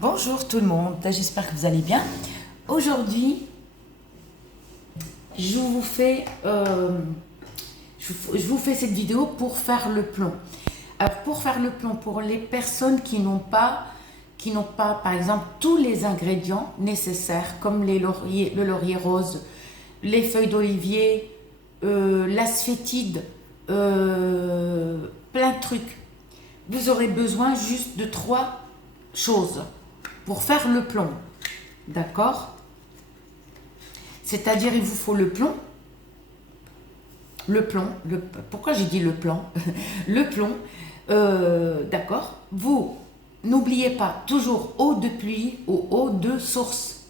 Bonjour tout le monde, j'espère que vous allez bien. Aujourd'hui, je vous fais cette vidéo pour faire le plomb. Alors pour faire le plomb, pour les personnes qui n'ont pas par exemple tous les ingrédients nécessaires comme le laurier rose, les feuilles d'olivier, l'asphétide, plein de trucs. Vous aurez besoin juste de 3 choses pour faire le plomb, d'accord? C'est-à-dire il vous faut le plomb, pourquoi j'ai dit le plomb? Le plomb, d'accord? Vous n'oubliez pas toujours eau de pluie ou eau de source,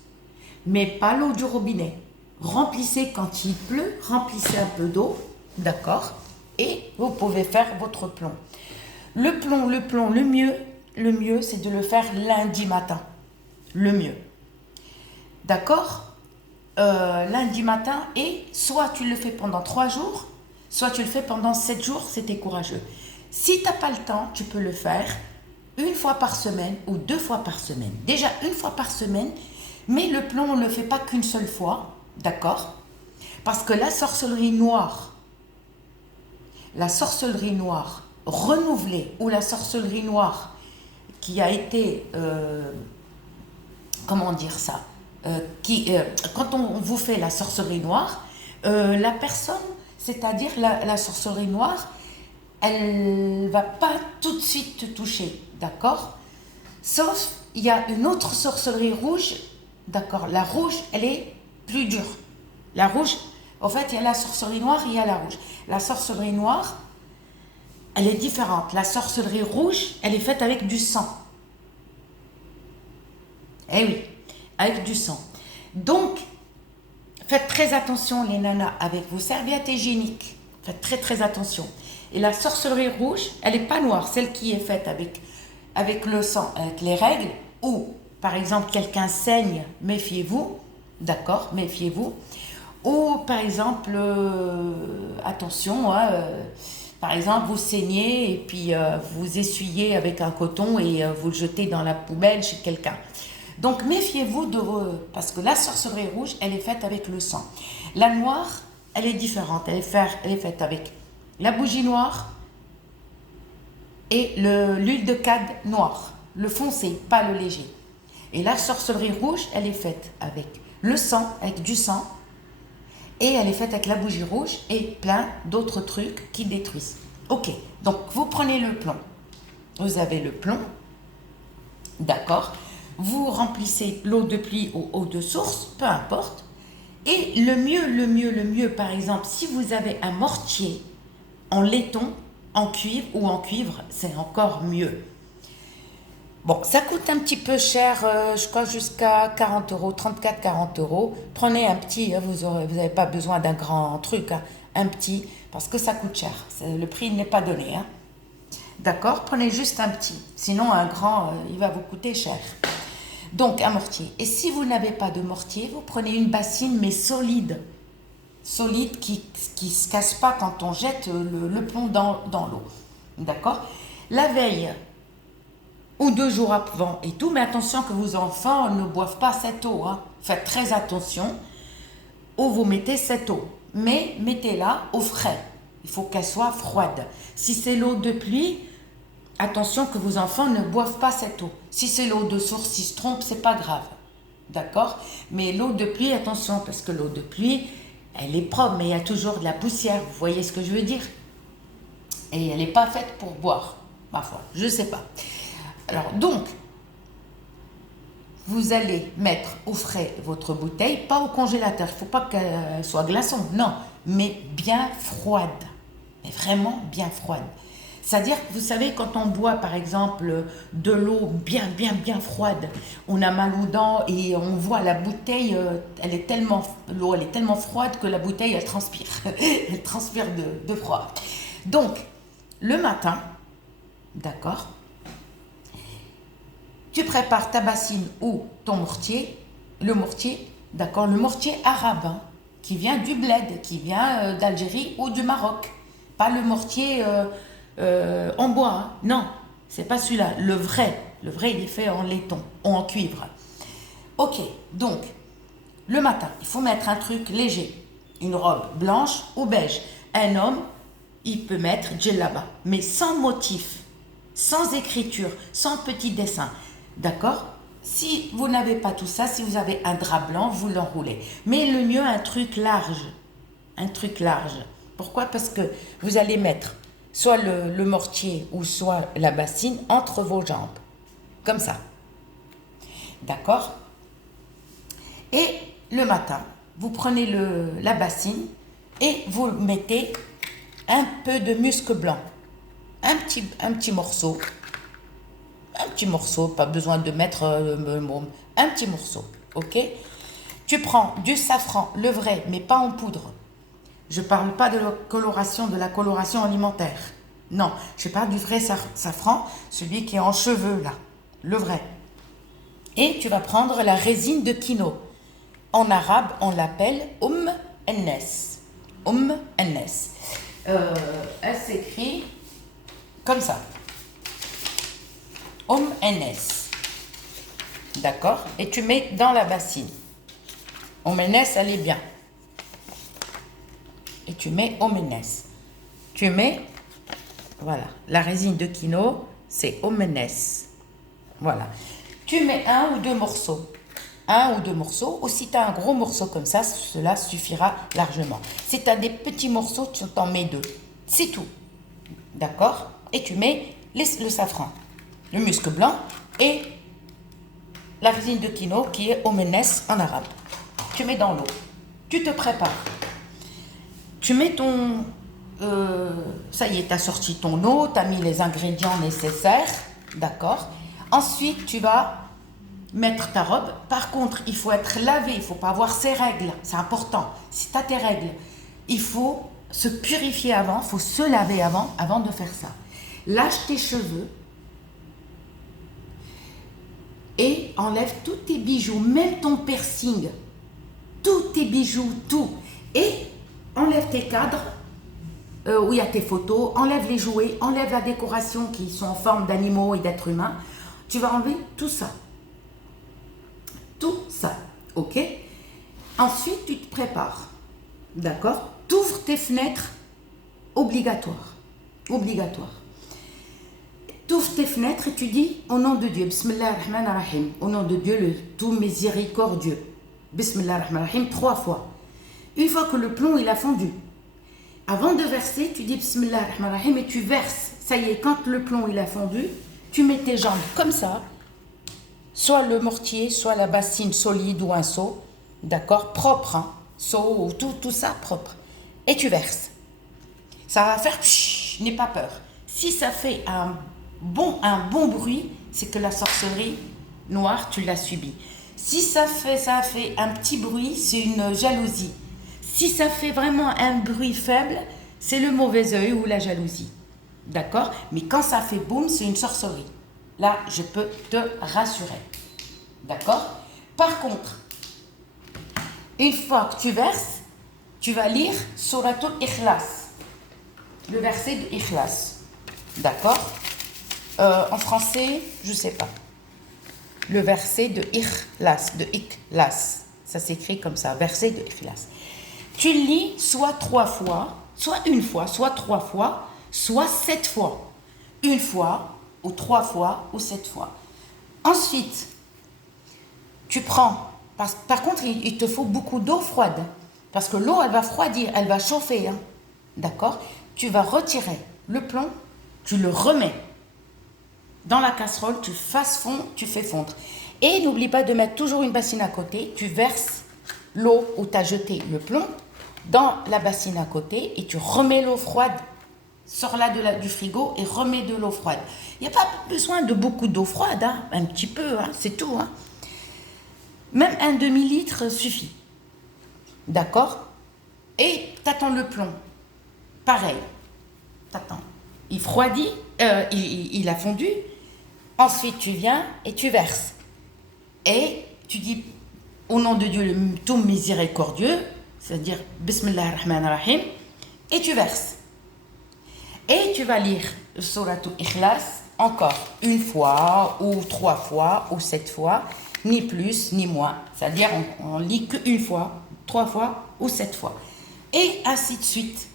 mais pas l'eau du robinet. Remplissez quand il pleut, remplissez un peu d'eau, d'accord? Et vous pouvez faire votre plomb. Le plomb, le mieux, c'est de le faire lundi matin. Le mieux. D'accord? Lundi matin, et soit tu le fais pendant 3 jours, soit tu le fais pendant 7 jours, c'était courageux. Si tu n'as pas le temps, tu peux le faire 1 fois par semaine ou 2 fois par semaine. Déjà 1 fois par semaine, mais le plomb, on ne le fait pas qu'une seule fois, d'accord? Parce que la sorcellerie noire renouvelée, ou la sorcellerie noire qui a été, comment dire ça, quand on vous fait la sorcellerie noire, la personne, c'est-à-dire la sorcellerie noire, elle va pas tout de suite te toucher, d'accord? Sauf, il y a une autre sorcellerie rouge, d'accord? La rouge, elle est plus dure. La rouge, en fait, il y a la sorcellerie noire et il y a la rouge. La sorcellerie noire, elle est différente. La sorcellerie rouge, elle est faite avec du sang. Eh oui, avec du sang. Donc, faites très attention les nanas avec vos serviettes hygiéniques. Faites très très attention. Et la sorcellerie rouge, elle n'est pas noire. Celle qui est faite avec le sang, avec les règles, ou par exemple quelqu'un saigne, méfiez-vous. D'accord, méfiez-vous. Ou par exemple, attention, par exemple vous saignez et puis vous essuyez avec un coton et vous le jetez dans la poubelle chez quelqu'un. Donc méfiez-vous parce que la sorcellerie rouge, elle est faite avec le sang. La noire, elle est différente. Elle est faite avec la bougie noire et l'huile de cade noire. Le foncé, pas le léger. Et la sorcellerie rouge, elle est faite avec le sang, avec du sang. Et elle est faite avec la bougie rouge et plein d'autres trucs qui détruisent. Ok, donc vous prenez le plomb. Vous avez le plomb, d'accord? Vous remplissez l'eau de pluie ou eau de source, peu importe. Et le mieux, par exemple, si vous avez un mortier en laiton, en cuivre ou en cuivre, c'est encore mieux. Bon, ça coûte un petit peu cher, je crois jusqu'à 40 euros, 34-40 euros. Prenez un petit, vous n'avez pas besoin d'un grand truc, hein, un petit, parce que ça coûte cher. Le prix n'est pas donné. Hein. D'accord? Prenez juste un petit, sinon un grand, il va vous coûter cher. Donc un mortier. Et si vous n'avez pas de mortier, vous prenez une bassine, mais solide. Solide, qui ne se casse pas quand on jette le plomb dans l'eau. D'accord? La veille, ou 2 jours avant et tout, mais attention que vos enfants ne boivent pas cette eau. Hein. Faites très attention où vous mettez cette eau. Mais mettez-la au frais. Il faut qu'elle soit froide. Si c'est l'eau de pluie, attention que vos enfants ne boivent pas cette eau. Si c'est l'eau de source, s'ils se trompent, c'est pas grave. D'accord? Mais l'eau de pluie, attention, parce que l'eau de pluie, elle est propre, mais il y a toujours de la poussière. Vous voyez ce que je veux dire? Et elle n'est pas faite pour boire. Ma foi, je ne sais pas. Alors, donc, vous allez mettre au frais votre bouteille, pas au congélateur. Il ne faut pas qu'elle soit glaçon, non, mais bien froide. Mais vraiment bien froide. C'est-à-dire que vous savez, quand on boit par exemple de l'eau bien froide, on a mal aux dents et on voit la bouteille, l'eau elle est tellement froide que la bouteille elle transpire. Elle transpire de froid. Donc, le matin, d'accord, tu prépares ta bassine ou ton mortier, le mortier, d'accord, le mortier arabe, hein, qui vient du bled, qui vient d'Algérie ou du Maroc. Pas le mortier en bois, hein. Non, c'est pas celui-là, le vrai. Le vrai, il est fait en laiton ou en cuivre. Ok, donc, le matin, il faut mettre un truc léger. Une robe blanche ou beige. Un homme, il peut mettre djellaba, mais sans motif, sans écriture, sans petit dessin. D'accord? Si vous n'avez pas tout ça, si vous avez un drap blanc, vous l'enroulez. Mais le mieux, un truc large. Un truc large. Pourquoi? Parce que vous allez mettre soit le mortier ou soit la bassine entre vos jambes. Comme ça. D'accord? Et le matin, vous prenez la bassine et vous mettez un peu de musc blanc. Un petit morceau. Un petit morceau, pas besoin de mettre un petit morceau. Ok? Tu prends du safran, le vrai, mais pas en poudre. Je ne parle pas de la coloration alimentaire. Non, je parle du vrai safran, celui qui est en cheveux là, le vrai. Et tu vas prendre la résine de kino. En arabe, on l'appelle ennes. Ennes. Elle s'écrit comme ça. Ennes. D'accord? Et tu mets dans la bassine. Ennes, elle est bien. Et tu mets ennes. Tu mets, voilà, la résine de kino, c'est ennes. Voilà. Tu mets un ou deux morceaux. Un ou deux morceaux, ou si tu as un gros morceau comme ça, cela suffira largement. Si tu as des petits morceaux, tu t'en mets deux. C'est tout. D'accord? Et tu mets le safran, le musc blanc et la résine de kino qui est ennes en arabe. Tu mets dans l'eau. Tu te prépares. Tu mets ton... ça y est, tu as sorti ton eau, tu as mis les ingrédients nécessaires. D'accord? Ensuite, tu vas mettre ta robe. Par contre, il faut être lavé, il ne faut pas avoir ses règles. C'est important. Si tu as tes règles, il faut se purifier avant, il faut se laver avant de faire ça. Lâche tes cheveux et enlève tous tes bijoux, même ton piercing, tous tes bijoux, tout. Et enlève tes cadres où il y a tes photos, enlève les jouets, enlève la décoration qui sont en forme d'animaux et d'êtres humains. Tu vas enlever tout ça. Tout ça, ok? Ensuite, tu te prépares, d'accord? Tu ouvres tes fenêtres, obligatoire. Tu ouvres tes fenêtres et tu dis au nom de Dieu, Bismillah ar-Rahman ar-Rahim, au nom de Dieu le tout miséricordieux, Bismillah ar-Rahman ar-Rahim, 3 fois. Une fois que le plomb il a fondu, avant de verser, tu dis Bismillah ar-Rahman ar-Rahim et tu verses. Ça y est, quand le plomb il a fondu, tu mets tes jambes comme ça. Soit le mortier, soit la bassine solide ou un seau, d'accord, propre, hein, seau, tout ça propre. Et tu verses. Ça va faire, n'aie pas peur. Si ça fait un bon bruit, c'est que la sorcellerie noire, tu l'as subie. Si ça fait un petit bruit, c'est une jalousie. Si ça fait vraiment un bruit faible, c'est le mauvais œil ou la jalousie. D'accord? Mais quand ça fait boum, c'est une sorcellerie. Là, je peux te rassurer. D'accord? Par contre, une fois que tu verses, tu vas lire Suratul Ikhlas. Le verset de Ikhlas. D'accord? En français, je ne sais pas. Le verset de Ikhlas. Ça s'écrit comme ça, verset de Ikhlas. Tu lis soit 3 fois, soit une fois, soit 3 fois, soit 7 fois. Une fois, ou 3 fois, ou 7 fois. Ensuite, tu prends, par contre, il te faut beaucoup d'eau froide, parce que l'eau, elle va refroidir, elle va chauffer, hein. D'accord? Tu vas retirer le plomb, tu le remets dans la casserole, tu fais fondre. Et n'oublie pas de mettre toujours une bassine à côté, tu verses l'eau où tu as jeté le plomb dans la bassine à côté et tu remets l'eau froide. Sors-la du frigo et remets de l'eau froide. Il n'y a pas besoin de beaucoup d'eau froide, hein, un petit peu, hein, c'est tout. Hein. Même un demi-litre suffit. D'accord? Et tu attends le plomb. Pareil. T'attends. Il froidit, il a fondu. Ensuite, tu viens et tu verses. Et tu dis, au nom de Dieu, le tout miséricordieux, c'est-à-dire Bismillah ar-Rahman ar-Rahim, et tu verses. Et tu vas lire Suratul Ikhlas encore une fois, ou 3 fois, ou 7 fois, ni plus, ni moins. C'est-à-dire, on lit qu'une fois, 3 fois, ou 7 fois. Et ainsi de suite.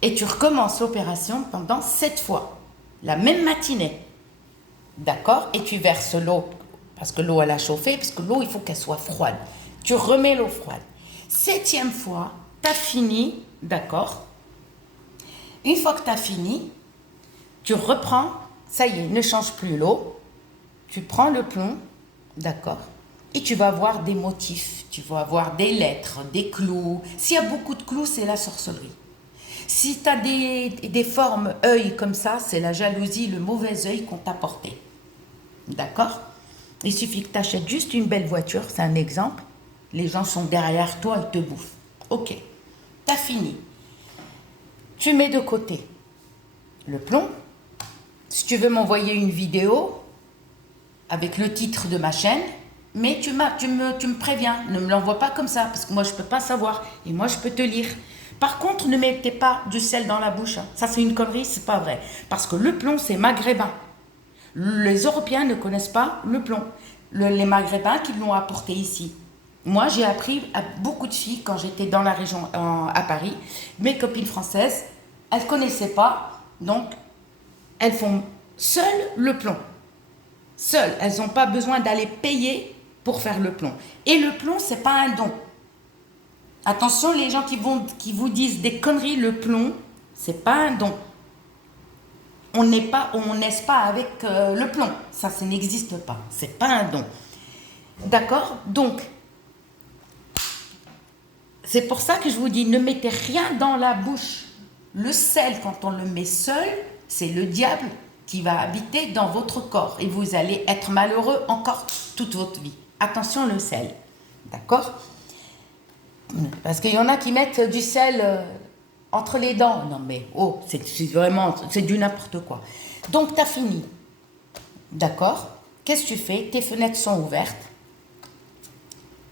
Et tu recommences l'opération pendant 7 fois. La même matinée. D'accord? Et tu verses l'eau, parce que l'eau, elle a chauffé, parce que l'eau, il faut qu'elle soit froide. Tu remets l'eau froide. 7e fois, tu as fini, d'accord? Une fois que tu as fini, tu reprends, ça y est, ne change plus l'eau. Tu prends le plomb, d'accord? Et tu vas voir des motifs, tu vas voir des lettres, des clous. S'il y a beaucoup de clous, c'est la sorcellerie. Si tu as des formes œil comme ça, c'est la jalousie, le mauvais œil qu'on t'a porté. D'accord? Il suffit que tu achètes juste une belle voiture, c'est un exemple. Les gens sont derrière toi, ils te bouffent. Ok, tu as fini. Tu mets de côté le plomb. Si tu veux m'envoyer une vidéo avec le titre de ma chaîne, mais tu me préviens, ne me l'envoie pas comme ça, parce que moi je ne peux pas savoir, et moi je peux te lire. Par contre, ne mettez pas du sel dans la bouche. Ça c'est une connerie, c'est pas vrai. Parce que le plomb c'est maghrébin. Les Européens ne connaissent pas le plomb. Les Maghrébins qui l'ont apporté ici. Moi, j'ai appris à beaucoup de filles quand j'étais dans la région à Paris. Mes copines françaises, elles ne connaissaient pas. Donc, elles font seules le plomb. Seules. Elles n'ont pas besoin d'aller payer pour faire le plomb. Et le plomb, ce n'est pas un don. Attention, les gens qui vous disent des conneries, le plomb, ce n'est pas un don. On n'est pas avec le plomb. Ça n'existe pas. C'est pas un don. D'accord? Donc, c'est pour ça que je vous dis, ne mettez rien dans la bouche. Le sel, quand on le met seul, c'est le diable qui va habiter dans votre corps. Et vous allez être malheureux encore toute votre vie. Attention, le sel. D'accord? Parce qu'il y en a qui mettent du sel entre les dents. Non mais, oh, c'est vraiment, c'est du n'importe quoi. Donc, tu as fini. D'accord? Qu'est-ce que tu fais? Tes fenêtres sont ouvertes.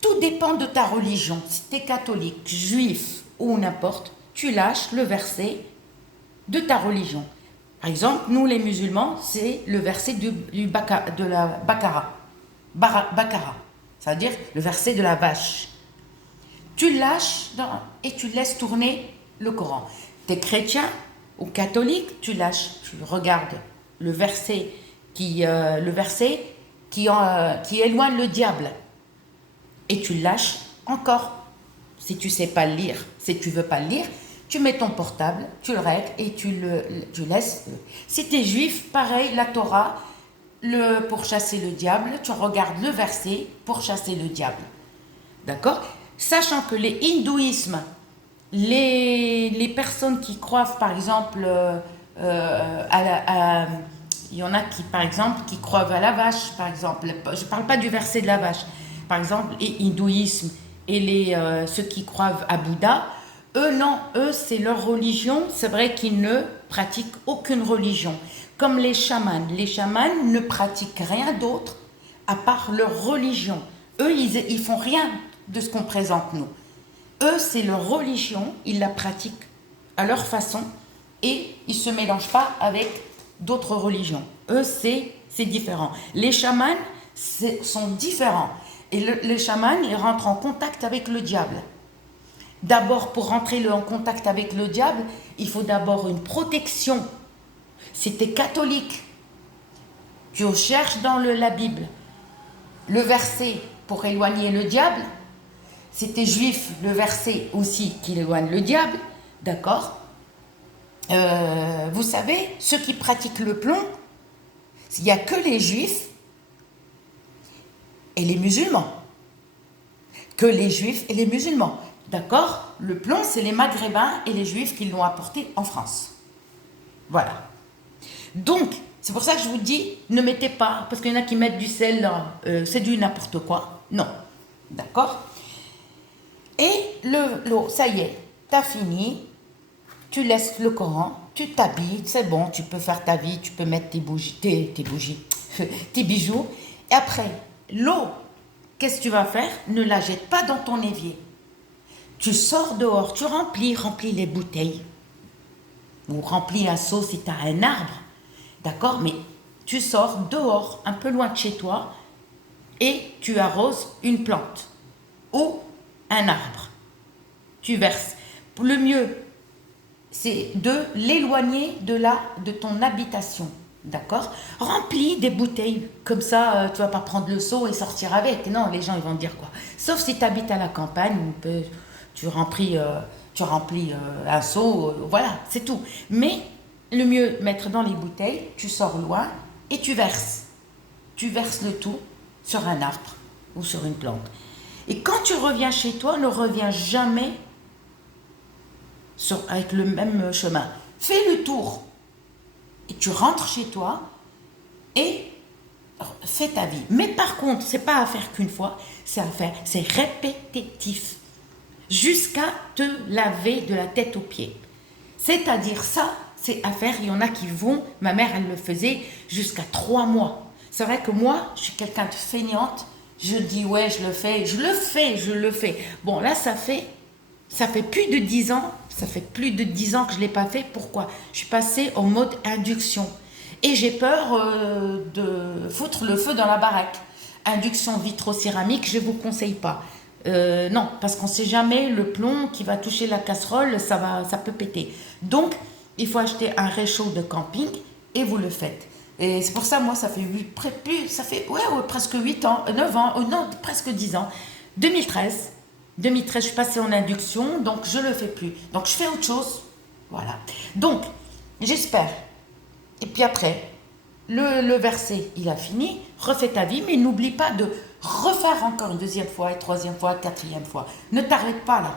Tout dépend de ta religion. Si tu es catholique, juif ou n'importe, tu lâches le verset de ta religion. Par exemple, nous les musulmans, c'est le verset de la Baqara. Baqara, c'est-à-dire le verset de la vache. Tu lâches et tu laisses tourner le Coran. Tu es chrétien ou catholique, tu lâches, tu regardes le verset qui éloigne le diable. Et tu lâches encore. Si tu ne sais pas le lire, si tu ne veux pas le lire, tu mets ton portable, tu le règles et tu laisses. Si tu es juif, pareil, la Torah, pour chasser le diable, tu regardes le verset pour chasser le diable. D'accord? Sachant que les hindouismes, les personnes qui croient, par exemple, il y en a qui, par exemple, qui croient à la vache, par exemple. Je ne parle pas du verset de la vache. Par exemple, les hindouismes et ceux qui croient à Bouddha, eux, non, eux, c'est leur religion. C'est vrai qu'ils ne pratiquent aucune religion. Comme les chamans. Les chamans ne pratiquent rien d'autre à part leur religion. Eux, ils font rien de ce qu'on présente nous. Eux, c'est leur religion, ils la pratiquent à leur façon et ils ne se mélangent pas avec d'autres religions. Eux, c'est différent. Les chamans sont différents. Et les chamans, ils rentrent en contact avec le diable. D'abord, pour rentrer en contact avec le diable, il faut d'abord une protection. Si tu es catholique, tu cherches dans la Bible le verset pour éloigner le diable. Si tu es juif, le verset aussi qui éloigne le diable. D'accord? Vous savez, ceux qui pratiquent le plomb, il n'y a que les juifs et les musulmans. Que les juifs et les musulmans. D'accord? Le plomb, c'est les maghrébins et les juifs qui l'ont apporté en France. Voilà. Donc, c'est pour ça que je vous dis, ne mettez pas, parce qu'il y en a qui mettent du sel, c'est du n'importe quoi. Non. D'accord? Et l'eau, ça y est, t'as fini, tu laisses le Coran, tu t'habilles, c'est bon, tu peux faire ta vie, tu peux mettre tes bougies, tes bijoux. Et après, l'eau, qu'est-ce que tu vas faire? Ne la jette pas dans ton évier. Tu sors dehors, tu remplis les bouteilles. Ou remplis un seau si tu as un arbre. D'accord? Mais tu sors dehors, un peu loin de chez toi, et tu arroses une plante ou un arbre. Tu verses. Le mieux, c'est de l'éloigner de ton habitation. D'accord? Remplis des bouteilles. Comme ça, tu vas pas prendre le seau et sortir avec. Non, les gens, ils vont te dire quoi? Sauf si tu habites à la campagne, tu remplis, un seau. Voilà, c'est tout. Mais le mieux, mettre dans les bouteilles, tu sors loin et tu verses. Tu verses le tout sur un arbre ou sur une plante. Et quand tu reviens chez toi, ne reviens jamais avec le même chemin. Fais le tour. Et tu rentres chez toi et fais ta vie. Mais par contre, c'est pas à faire qu'une fois, c'est répétitif. Jusqu'à te laver de la tête aux pieds. C'est-à-dire ça, c'est à faire, il y en a qui vont, ma mère elle le faisait jusqu'à 3 mois. C'est vrai que moi, je suis quelqu'un de feignante, je dis ouais, je le fais. Bon là, ça fait plus de 10 ans, que je ne l'ai pas fait. Pourquoi? Je suis passée en mode induction. Et j'ai peur de foutre le feu dans la baraque. Induction vitro-céramique, je ne vous conseille pas. Non, parce qu'on ne sait jamais, le plomb qui va toucher la casserole, ça peut péter. Donc, il faut acheter un réchaud de camping et vous le faites. Et c'est pour ça, moi, ça fait presque 8 ans, 9 ans, non, presque 10 ans. 2013, je suis passée en induction, donc je ne le fais plus. Donc, je fais autre chose. Voilà. Donc, j'espère. Et puis après, le verset, il a fini. Refais ta vie, mais n'oublie pas de refaire encore une deuxième fois, et troisième fois, quatrième fois. Ne t'arrête pas là.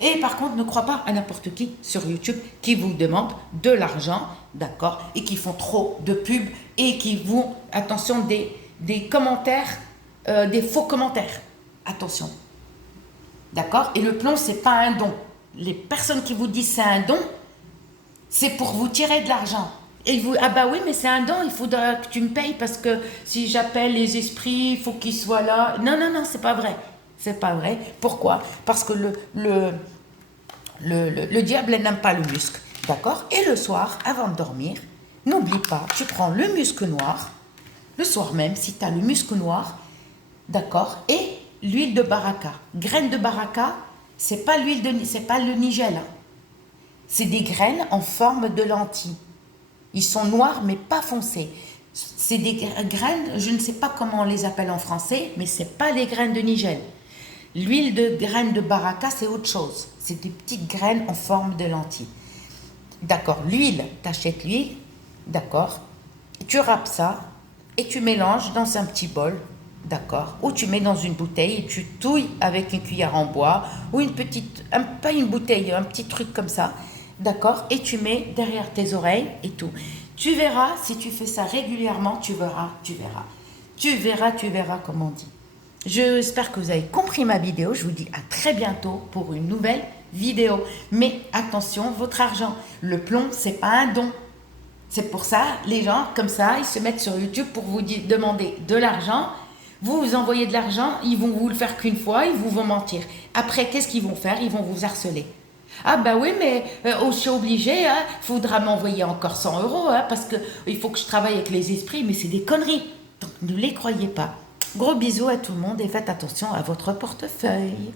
Et par contre, ne crois pas à n'importe qui sur YouTube qui vous demande de l'argent, d'accord, et qui font trop de pubs et qui vont, attention, des commentaires, des faux commentaires. Attention. D'accord? Et le plomb, c'est pas un don. Les personnes qui vous disent c'est un don, c'est pour vous tirer de l'argent. Et vous, ah bah oui, mais c'est un don, il faudra que tu me payes parce que si j'appelle les esprits, il faut qu'ils soient là. Non, c'est pas vrai. C'est pas vrai. Pourquoi? Parce que le diable n'aime pas le musc. D'accord? Et le soir, avant de dormir, n'oublie pas, tu prends le musc noir, le soir même, si tu as le musc noir, d'accord? Et l'huile de baraka. Graines de baraka, c'est pas le nigel. Hein. C'est des graines en forme de lentilles. Ils sont noirs, mais pas foncés. C'est des graines, je ne sais pas comment on les appelle en français, mais c'est pas les graines de nigel. L'huile de graines de baraka, c'est autre chose. C'est des petites graines en forme de lentilles. D'accord, l'huile, tu achètes l'huile, d'accord. Tu râpes ça et tu mélanges dans un petit bol, d'accord. Ou tu mets dans une bouteille et tu touilles avec une cuillère en bois ou pas une bouteille, un petit truc comme ça, d'accord. Et tu mets derrière tes oreilles et tout. Tu verras, si tu fais ça régulièrement, tu verras comme on dit. J'espère que vous avez compris ma vidéo. Je vous dis à très bientôt pour une nouvelle vidéo. Mais attention, votre argent. Le plomb, c'est pas un don. C'est pour ça, les gens, comme ça, ils se mettent sur YouTube pour vous demander de l'argent. Vous envoyez de l'argent, ils vont vous le faire qu'une fois, ils vont mentir. Après, qu'est-ce qu'ils vont faire? Ils vont vous harceler. Ah bah oui, mais je suis obligée, il faudra m'envoyer encore 100 €, parce qu'il faut que je travaille avec les esprits, mais c'est des conneries. Donc ne les croyez pas. Gros bisous à tout le monde et faites attention à votre portefeuille.